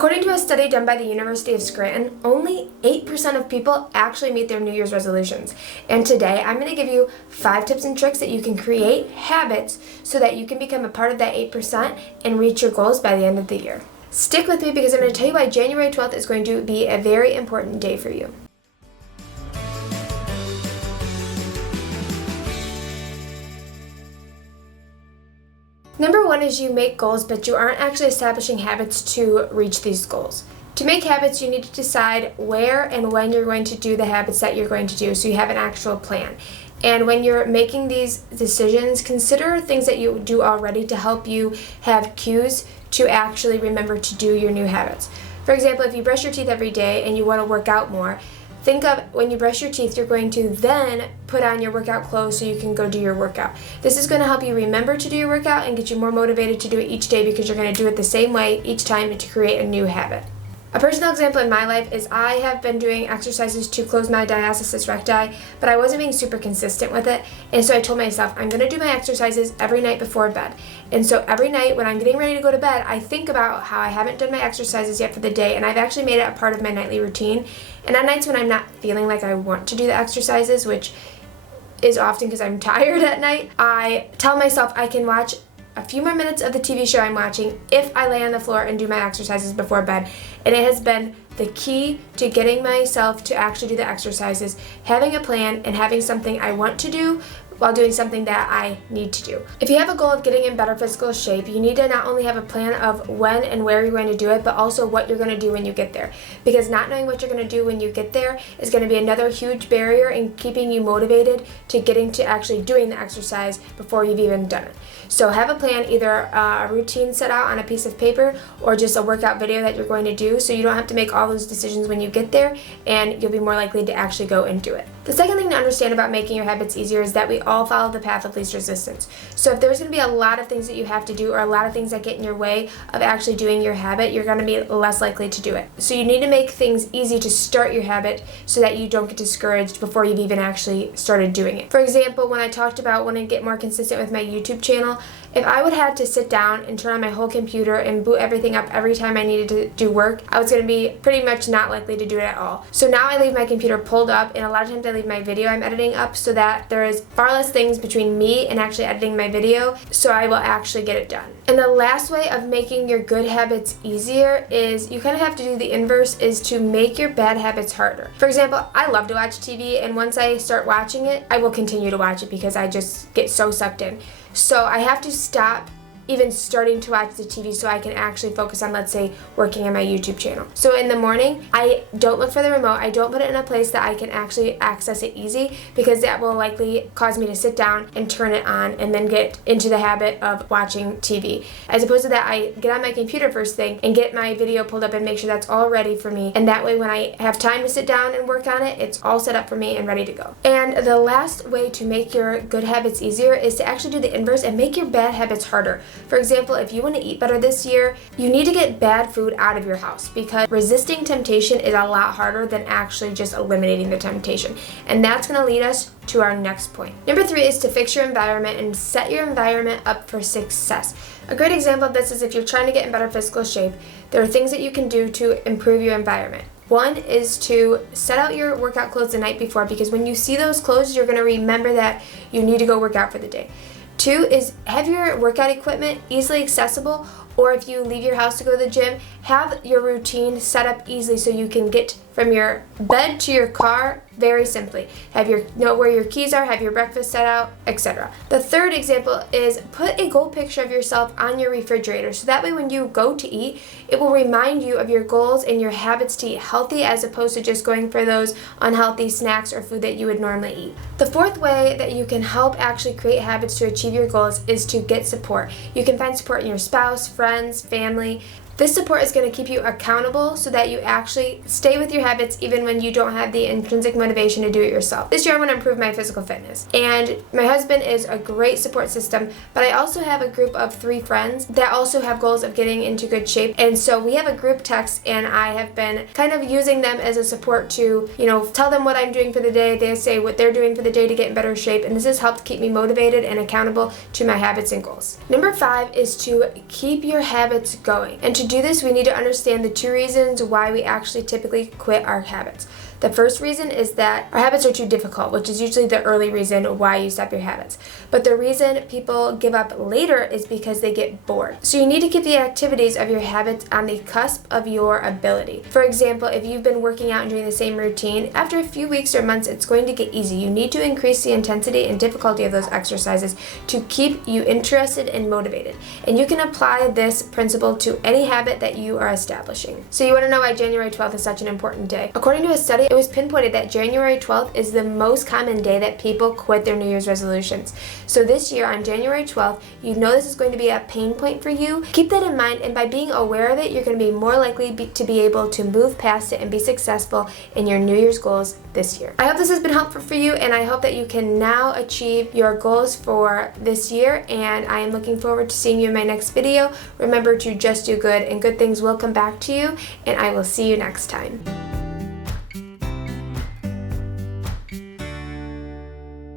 According to a study done by the University of Scranton, only 8% of people actually meet their New Year's resolutions. And today, I'm going to give you 5 tips and tricks that you can create habits so that you can become a part of that 8% and reach your goals by the end of the year. Stick with me because I'm going to tell you why January 12th is going to be a very important day for you. Number 1 is you make goals, but you aren't actually establishing habits to reach these goals. To make habits, you need to decide where and when you're going to do the habits that you're going to do, so you have an actual plan. And when you're making these decisions, consider things that you do already to help you have cues to actually remember to do your new habits. For example, if you brush your teeth every day and you want to work out more, think of when you brush your teeth, you're going to then put on your workout clothes so you can go do your workout. This is going to help you remember to do your workout and get you more motivated to do it each day because you're going to do it the same way each time to create a new habit. A personal example in my life is I have been doing exercises to close my diastasis recti, but I wasn't being super consistent with it, and so I told myself I'm going to do my exercises every night before bed. And so every night when I'm getting ready to go to bed, I think about how I haven't done my exercises yet for the day, and I've actually made it a part of my nightly routine. And on nights when I'm not feeling like I want to do the exercises, which is often because I'm tired at night, I tell myself I can watch a few more minutes of the TV show I'm watching if I lay on the floor and do my exercises before bed. And it has been the key to getting myself to actually do the exercises, having a plan and having something I want to do while doing something that I need to do. If you have a goal of getting in better physical shape, you need to not only have a plan of when and where you're going to do it, but also what you're going to do when you get there. Because not knowing what you're going to do when you get there is going to be another huge barrier in keeping you motivated to getting to actually doing the exercise before you've even done it. So have a plan, either a routine set out on a piece of paper or just a workout video that you're going to do so you don't have to make all those decisions when you get there and you'll be more likely to actually go and do it. The second thing to understand about making your habits easier is that we all follow the path of least resistance. So if there's going to be a lot of things that you have to do or a lot of things that get in your way of actually doing your habit, you're going to be less likely to do it. So you need to make things easy to start your habit so that you don't get discouraged before you've even actually started doing it. For example, when I talked about wanting to get more consistent with my YouTube channel, if I would have to sit down and turn on my whole computer and boot everything up every time I needed to do work, I was going to be pretty much not likely to do it at all. So now I leave my computer pulled up, and a lot of times I leave my video I'm editing up so that there is far less things between me and actually editing my video, so I will actually get it done. And the last way of making your good habits easier is you kind of have to do the inverse, is to make your bad habits harder. For example, I love to watch TV, and once I start watching it, I will continue to watch it because I just get so sucked in. So I have to stop even starting to watch the TV so I can actually focus on, let's say, working on my YouTube channel. So in the morning, I don't look for the remote. I don't put it in a place that I can actually access it easy because that will likely cause me to sit down and turn it on and then get into the habit of watching TV. As opposed to that, I get on my computer first thing and get my video pulled up and make sure that's all ready for me. And that way when I have time to sit down and work on it, it's all set up for me and ready to go. And the last way to make your good habits easier is to actually do the inverse and make your bad habits harder. For example, if you want to eat better this year, you need to get bad food out of your house because resisting temptation is a lot harder than actually just eliminating the temptation. And that's going to lead us to our next point. Number 3 is to fix your environment and set your environment up for success. A great example of this is if you're trying to get in better physical shape, there are things that you can do to improve your environment. One is to set out your workout clothes the night before because when you see those clothes, you're going to remember that you need to go work out for the day. 2 is have your workout equipment easily accessible, or if you leave your house to go to the gym, have your routine set up easily so you can get from your bed to your car very simply. Know where your keys are, have your breakfast set out, etc. The third example is put a goal picture of yourself on your refrigerator so that way when you go to eat, it will remind you of your goals and your habits to eat healthy as opposed to just going for those unhealthy snacks or food that you would normally eat. The fourth way that you can help actually create habits to achieve your goals is to get support. You can find support in your spouse, friends, family. This support is going to keep you accountable so that you actually stay with your habits even when you don't have the intrinsic motivation to do it yourself. This year I want to improve my physical fitness, and my husband is a great support system, but I also have a group of 3 friends that also have goals of getting into good shape, and so we have a group text, and I have been kind of using them as a support to, tell them what I'm doing for the day. They say what they're doing for the day to get in better shape, and this has helped keep me motivated and accountable to my habits and goals. Number 5 is to keep your habits going, and to do this, we need to understand the two reasons why we actually typically quit our habits. The first reason is that our habits are too difficult, which is usually the early reason why you stop your habits. But the reason people give up later is because they get bored. So you need to keep the activities of your habits on the cusp of your ability. For example, if you've been working out and doing the same routine, after a few weeks or months, it's going to get easy. You need to increase the intensity and difficulty of those exercises to keep you interested and motivated. And you can apply this principle to any habit that you are establishing. So you want to know why January 12th is such an important day. According to a study, it was pinpointed that January 12th is the most common day that people quit their New Year's resolutions. So this year on January 12th, you know this is going to be a pain point for you. Keep that in mind, and by being aware of it, you're going to be more likely to be able to move past it and be successful in your New Year's goals this year. I hope this has been helpful for you, and I hope that you can now achieve your goals for this year, and I am looking forward to seeing you in my next video. Remember to just do good, and good things will come back to you, and I will see you next time.